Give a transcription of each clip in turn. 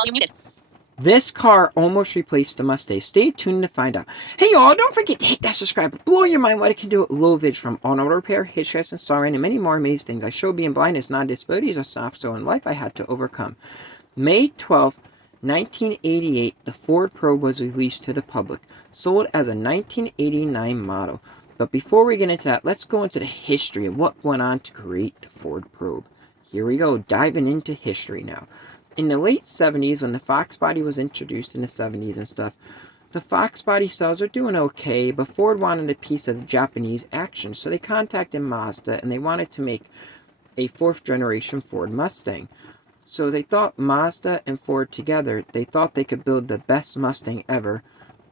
Volume muted. This car almost replaced the Mustang. Stay tuned to find out. Hey y'all, don't forget to hit that subscribe button. Blow your mind what it can do with low vid from auto repair, hitch stress, and sawing, and many more amazing things. I show being blind is not a disability, it's an obstacle in life I had to overcome. May 12, 1988, the Ford Probe was released to the public, sold as a 1989 model. But before we get into that, let's go into the history of what went on to create the Ford Probe. Here we go, diving into history now. In the late 70s, when the Fox body was introduced in the 70s and stuff, the Fox body sales are doing okay, but Ford wanted a piece of the Japanese action, so they contacted Mazda and they wanted to make a fourth generation Ford Mustang. So they thought Mazda and Ford together, they thought they could build the best Mustang ever,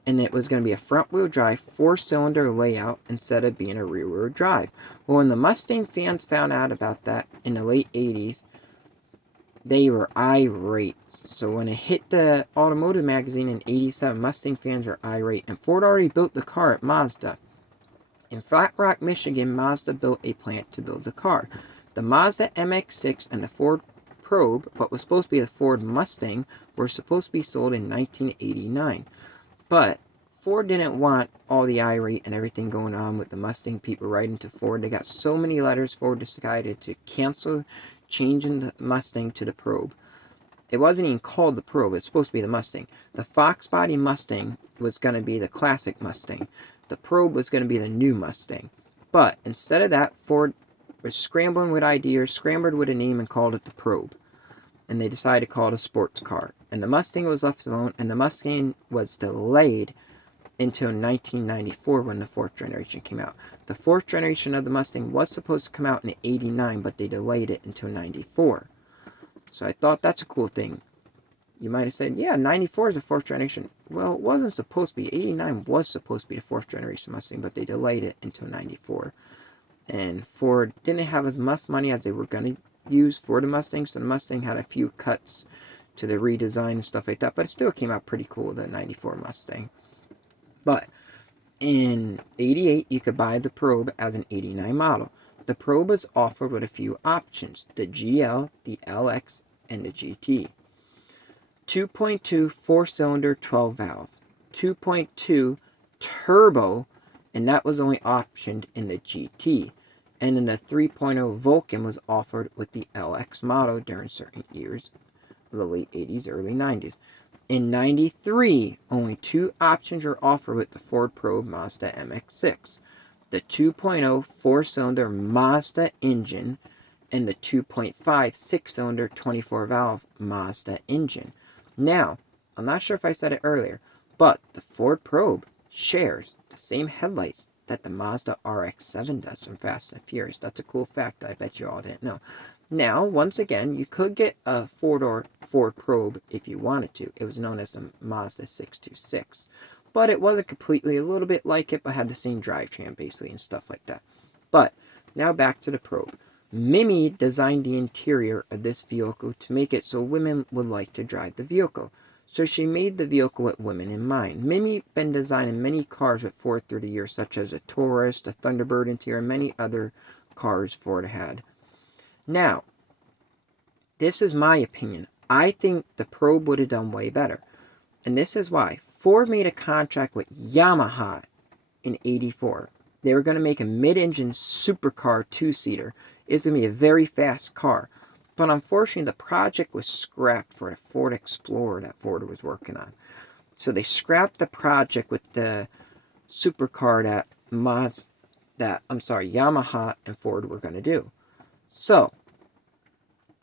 and it was going to be a front-wheel drive, four-cylinder layout instead of being a rear-wheel drive. Well, when the Mustang fans found out about that in the late 80s, they were irate. So when it hit the automotive magazine in 87, Mustang fans were irate, and Ford already built the car at Mazda. In Flat Rock, Michigan, Mazda built a plant to build the car. The Mazda MX-6 and the Ford Probe, what was supposed to be the Ford Mustang, were supposed to be sold in 1989. But Ford didn't want all the irate and everything going on with the Mustang people writing to Ford. They got so many letters, Ford decided to cancel changing the Mustang to the Probe. It wasn't even called the Probe, it's supposed to be the Mustang. The Fox body Mustang was going to be the classic Mustang. The Probe was going to be the new Mustang. But instead of that, Ford was scrambling with ideas, scrambled with a name, and called it the Probe. And they decided to call it a sports car. And the Mustang was left alone, and the Mustang was delayed until 1994 when the fourth generation came out. The fourth generation of the Mustang was supposed to come out in 89, but they delayed it until 94. So I thought that's a cool thing. You might have said, yeah, 94 is the fourth generation. Well, it wasn't supposed to be. 89 was supposed to be the fourth generation Mustang, but they delayed it until 94. And Ford didn't have as much money as they were going to use for the Mustang, so the Mustang had a few cuts to the redesign and stuff like that, but it still came out pretty cool, the 94 Mustang. But in 88, you could buy the Probe as an 89 model. The Probe was offered with a few options, the GL, the LX, and the GT. 2.2 4-cylinder 12-valve, 2.2 turbo, and that was only optioned in the GT. And then the 3.0 Vulcan was offered with the LX model during certain years of the late 80s, early 90s. In 93, only two options were offered with the Ford Probe Mazda MX-6. The 2.0 4-cylinder Mazda engine and the 2.5 6-cylinder 24-valve Mazda engine. Now, I'm not sure if I said it earlier, but the Ford Probe shares the same headlights that the Mazda RX-7 does from Fast and Furious. That's a cool fact I bet you all didn't know. Now, once again, you could get a four-door Ford Probe if you wanted to. It was known as a Mazda 626. But it wasn't completely a little bit like it, but had the same drivetrain basically and stuff like that. But now back to the Probe. Mimi designed the interior of this vehicle to make it so women would like to drive the vehicle. So she made the vehicle with women in mind. Mimi been designing many cars with Ford through the years, such as the Taurus, the Thunderbird interior, and many other cars Ford had. Now, this is my opinion. I think the Probe would have done way better. And this is why. Ford made a contract with Yamaha in 84. They were going to make a mid-engine supercar two-seater. It's going to be a very fast car. But unfortunately, the project was scrapped for a Ford Explorer that Ford was working on. So they scrapped the project with the supercar that Yamaha and Ford were going to do. So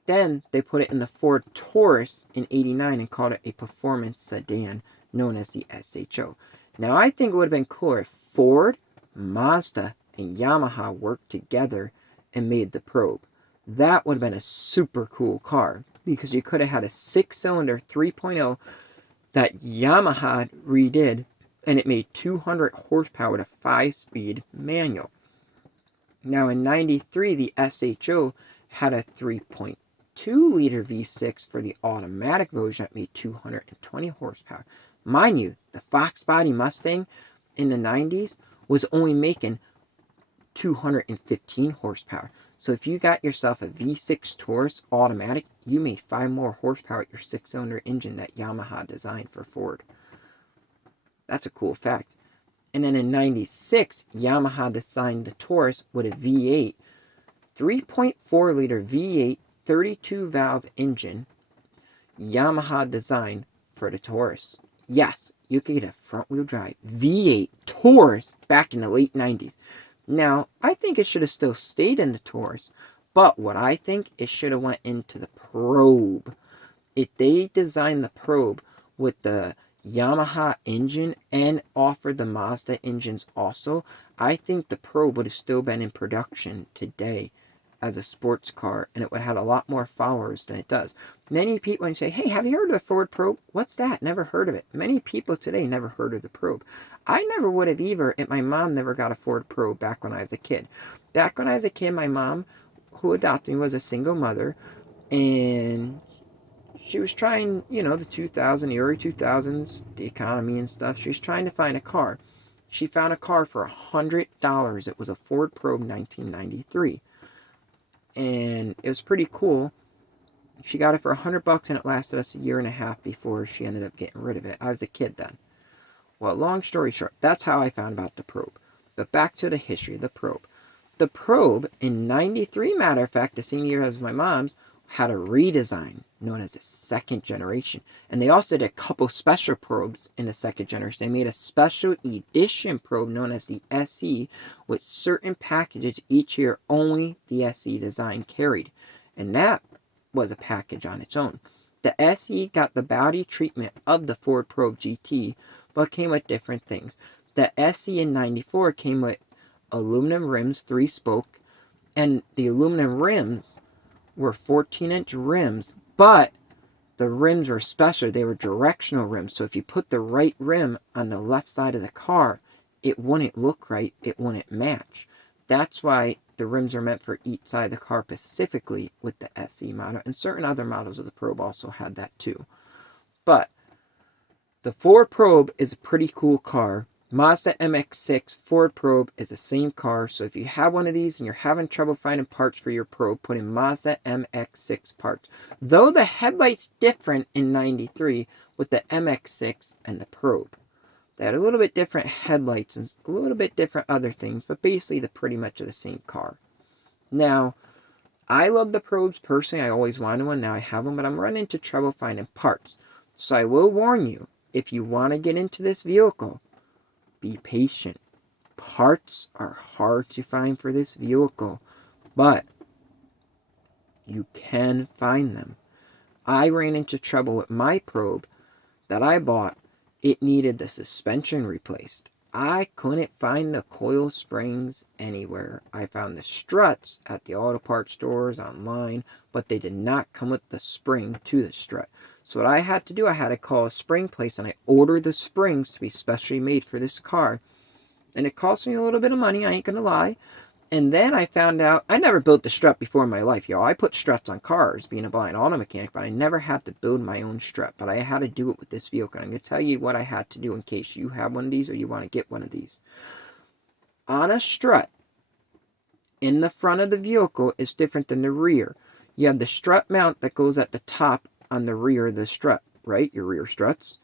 then they put it in the Ford Taurus in 89 and called it a performance sedan known as the SHO. Now I think it would have been cooler if Ford, Mazda, and Yamaha worked together and made the Probe. That would have been a super cool car because you could have had a 6-cylinder 3.0 that Yamaha redid and it made 200 horsepower with a 5-speed manual. Now in 93, the SHO had a 3.2-liter V6 for the automatic version that made 220 horsepower. Mind you, the Fox body Mustang in the 90s was only making 215 horsepower. So if you got yourself a V6 Taurus automatic, you made 5 more horsepower at your 6-cylinder engine that Yamaha designed for Ford. That's a cool fact. And then in 96, Yamaha designed the Taurus with a V8, 3.4 liter V8, 32 valve engine, Yamaha design for the Taurus. Yes, you could get a front wheel drive V8 Taurus back in the late 90s. Now, I think it should have still stayed in the Taurus, but what I think, it should have went into the Probe. If they designed the Probe with the Yamaha engine and offered the Mazda engines also, I think the Probe would have still been in production today as a sports car, and it would have had a lot more followers than it does. Many people say, hey, have you heard of the Ford Probe? What's that? Never heard of it. Many people today never heard of the Probe. I never would have either if my mom never got a Ford Probe back when I was a kid. Back when I was a kid, my mom, who adopted me, was a single mother, and she was trying, the early 2000s, the economy and stuff. She was trying to find a car. She found a car for $100. It was a Ford Probe 1993. And it was pretty cool. She got it for $100 and it lasted us a year and a half before she ended up getting rid of it. I was a kid then. Well, long story short, that's how I found about the Probe. But back to the history of the Probe. The Probe in 93, matter of fact, the same year as my mom's, had a redesign known as a second generation. And they also did a couple special probes in the second generation. They made a special edition probe known as the SE with certain packages each year only the SE design carried. And that was a package on its own. The SE got the body treatment of the Ford Probe GT, but came with different things. The SE in 94 came with aluminum rims, 3-spoke, and the aluminum rims were 14-inch rims, but the rims were special. They were directional rims, so if you put the right rim on the left side of the car, it wouldn't look right, it wouldn't match. That's why the rims are meant for each side of the car, specifically with the SE model, and certain other models of the Probe also had that too. But the Ford Probe is a pretty cool car. Mazda MX-6 Ford Probe is the same car, so if you have one of these and you're having trouble finding parts for your Probe, put in Mazda MX-6 parts. Though the headlight's different in 93 with the MX-6 and the Probe. They had a little bit different headlights and a little bit different other things, but basically they're pretty much the same car. Now, I love the Probes personally. I always wanted one. Now I have one, but I'm running into trouble finding parts. So I will warn you, if you want to get into this vehicle, be patient. Parts are hard to find for this vehicle, but you can find them. I ran into trouble with my Probe that I bought. It needed the suspension replaced. I couldn't find the coil springs anywhere. I found the struts at the auto parts stores online, but they did not come with the spring to the strut. So what I had to do, I had to call a spring place, and I ordered the springs to be specially made for this car. And it cost me a little bit of money, I ain't gonna lie. And then I found out, I never built the strut before in my life, y'all. I put struts on cars, being a blind auto mechanic, but I never had to build my own strut. But I had to do it with this vehicle. I'm going to tell you what I had to do in case you have one of these or you want to get one of these. On a strut, in the front of the vehicle is different than the rear. You have the strut mount that goes at the top on the rear of the strut, right? Your rear struts.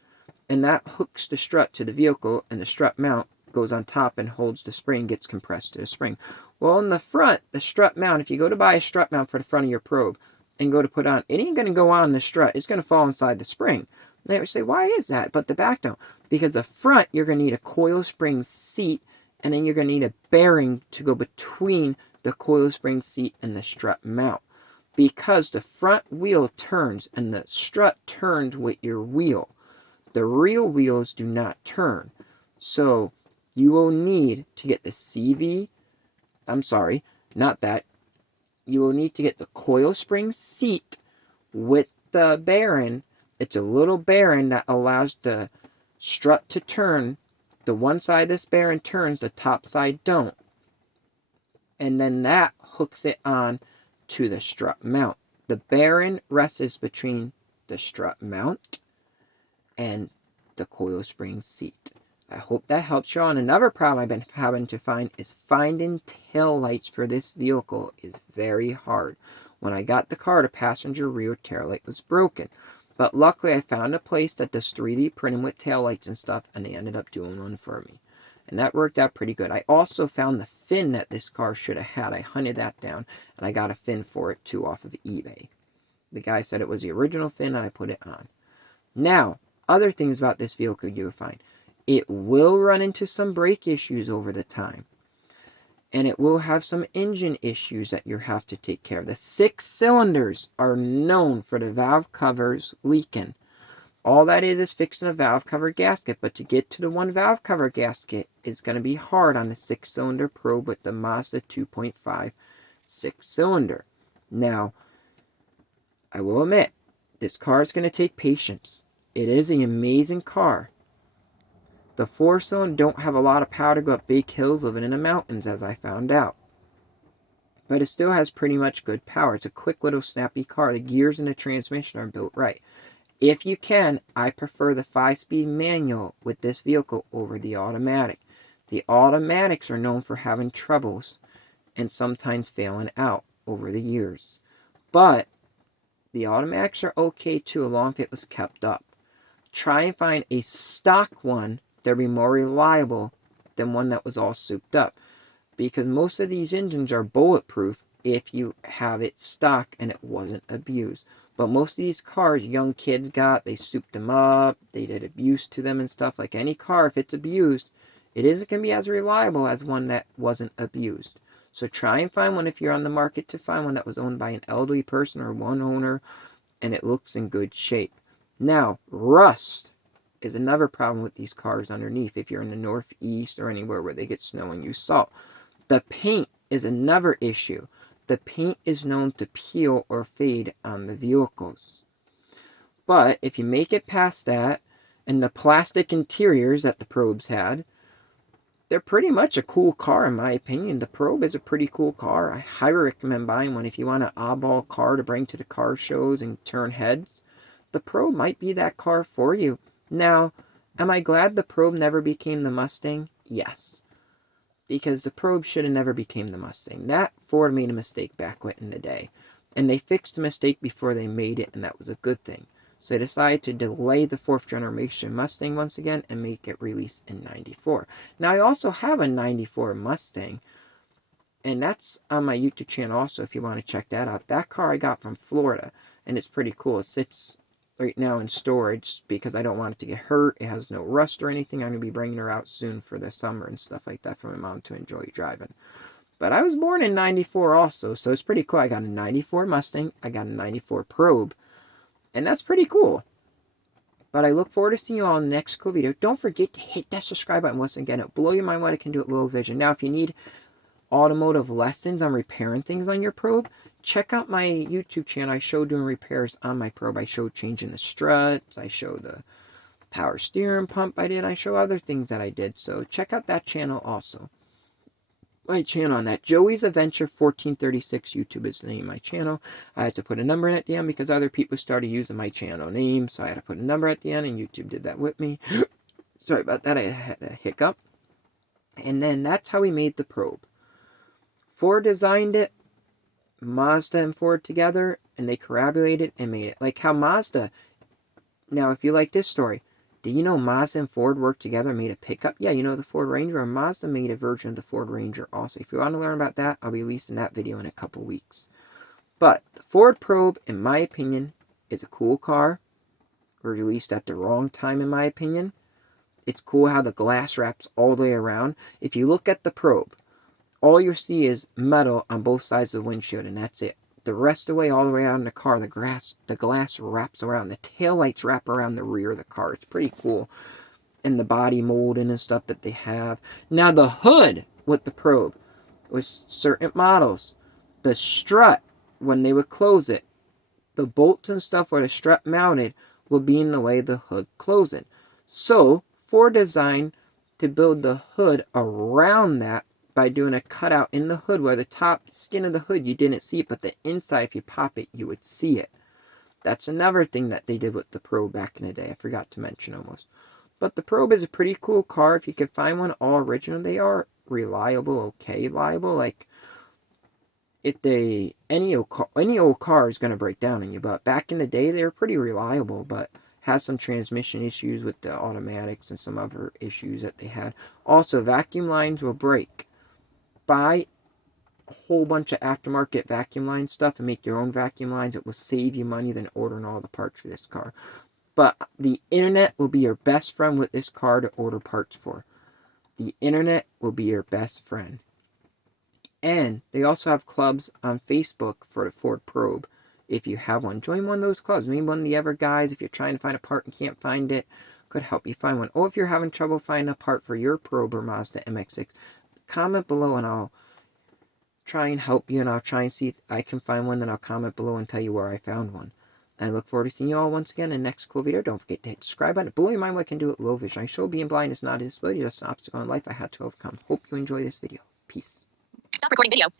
And that hooks the strut to the vehicle, and the strut mount goes on top and holds the spring, gets compressed to the spring. Well, in the front, the strut mount, if you go to buy a strut mount for the front of your Probe and go to put on, it ain't going to go on the strut. It's going to fall inside the spring. They would say, why is that? But the back don't. Because the front, you're going to need a coil spring seat, and then you're going to need a bearing to go between the coil spring seat and the strut mount. Because the front wheel turns and the strut turns with your wheel. The real wheels do not turn. So you will need to get the CV, I'm sorry, not that. You will need to get the coil spring seat with the bearing. It's a little bearing that allows the strut to turn. The one side of this bearing turns, the top side don't. And then that hooks it on to the strut mount. The bearing rests between the strut mount and the coil spring seat. I hope that helps you. And another problem I've been having to find is finding tail lights for this vehicle is very hard. When I got the car, the passenger rear tail light was broken. But luckily I found a place that does 3D printing with tail lights and stuff, and they ended up doing one for me. And that worked out pretty good. I also found the fin that this car should have had. I hunted that down, and I got a fin for it too off of eBay. The guy said it was the original fin, and I put it on. Now, other things about this vehicle you'll find. It will run into some brake issues over the time. And it will have some engine issues that you have to take care of. The 6 cylinders are known for the valve covers leaking. All that is fixing a valve cover gasket, but to get to the one valve cover gasket is going to be hard on the 6-cylinder probe with the Mazda 2.5 6-cylinder. Now, I will admit, this car is going to take patience. It is an amazing car. The 4-cylinder don't have a lot of power to go up big hills living in the mountains, as I found out. But it still has pretty much good power. It's a quick little snappy car. The gears and the transmission are built right. If you can, I prefer the 5-speed manual with this vehicle over the automatic. The automatics are known for having troubles and sometimes failing out over the years. But the automatics are okay too, as long as it was kept up. Try and find a stock one that'll be more reliable than one that was all souped up. Because most of these engines are bulletproof if you have it stock and it wasn't abused. But most of these cars young kids got, they souped them up, they did abuse to them and stuff. Like any car, if it's abused, it isn't going to be as reliable as one that wasn't abused. So try and find one if you're on the market to find one that was owned by an elderly person or one owner and it looks in good shape. Now, rust is another problem with these cars underneath if you're in the Northeast or anywhere where they get snow and use salt. The paint is another issue. The paint is known to peel or fade on the vehicles. But if you make it past that, and the plastic interiors that the Probes had, they're pretty much a cool car in my opinion. The Probe is a pretty cool car. I highly recommend buying one if you want an oddball car to bring to the car shows and turn heads. The Probe might be that car for you. Now, am I glad the Probe never became the Mustang? Yes. Because the Probe should have never became the Mustang. That Ford made a mistake back in the day. And they fixed the mistake before they made it, and that was a good thing. So they decided to delay the 4th generation Mustang once again and make it release in 94. Now I also have a 94 Mustang. And that's on my YouTube channel also if you want to check that out. That car I got from Florida. And it's pretty cool. It sits right now in storage because I don't want it to get hurt. It has no rust or anything. I'm going to be bringing her out soon for the summer and stuff like that for my mom to enjoy driving. But I was born in 94 also, so it's pretty cool. I got a 94 Mustang. I got a 94 Probe. And that's pretty cool. But I look forward to seeing you all in the next cool video. Don't forget to hit that subscribe button once again. It'll blow your mind what it can do at low vision. Now, if you need automotive lessons on repairing things on your Probe, check out my YouTube channel. I show doing repairs on my Probe. I show changing the struts. I show the power steering pump I did. I show other things that I did. So check out that channel also. My channel on that. Joey's Adventure 1436 YouTube is the name of my channel. I had to put a number in at the end because other people started using my channel name. So I had to put a number at the end and YouTube did that with me. Sorry about that. I had a hiccup. And then that's how we made the Probe. Ford designed it, Mazda and Ford together, and they corroborated and made it. Like how Mazda, now if you like this story, do you know Mazda and Ford worked together and made a pickup? Yeah, you know the Ford Ranger, and Mazda made a version of the Ford Ranger also. If you want to learn about that, I'll be releasing that video in a couple weeks. But the Ford Probe, in my opinion, is a cool car. Released at the wrong time, in my opinion. It's cool how the glass wraps all the way around. If you look at the Probe, all you see is metal on both sides of the windshield, and that's it. The rest of the way, all the way out in the car, the glass wraps around. The taillights wrap around the rear of the car. It's pretty cool. And the body molding and stuff that they have. Now, the hood with the Probe was certain models. The strut, when they would close it, the bolts and stuff where the strut mounted would be in the way of the hood closing. So, Ford designed to build the hood around that by doing a cutout in the hood where the top skin of the hood you didn't see it, but the inside, if you pop it, you would see it. That's another thing that they did with the Probe back in the day. I forgot to mention almost. But the Probe is a pretty cool car. If you can find one all original, they are reliable, okay, reliable. Like, if any old car is gonna break down on you, but back in the day they were pretty reliable, but has some transmission issues with the automatics and some other issues that they had. Also, vacuum lines will break. Buy a whole bunch of aftermarket vacuum line stuff and make your own vacuum lines. It will save you money than ordering all the parts for this car. But the internet will be your best friend with this car to order parts for. The internet will be your best friend. And they also have clubs on Facebook for the Ford Probe. If you have one, join one of those clubs. Maybe one of the other guys, if you're trying to find a part and can't find it, could help you find one. Or if you're having trouble finding a part for your Probe or Mazda MX-6, comment below and I'll try and help you, and I'll try and see if I can find one. Then I'll comment below and tell you where I found one. I look forward to seeing you all once again in the next cool video. Don't forget to hit the subscribe button. Blow your mind what I can do with low vision. I show being blind is not a disability, just an obstacle in life I had to overcome. Hope you enjoy this video. Peace. Stop recording video.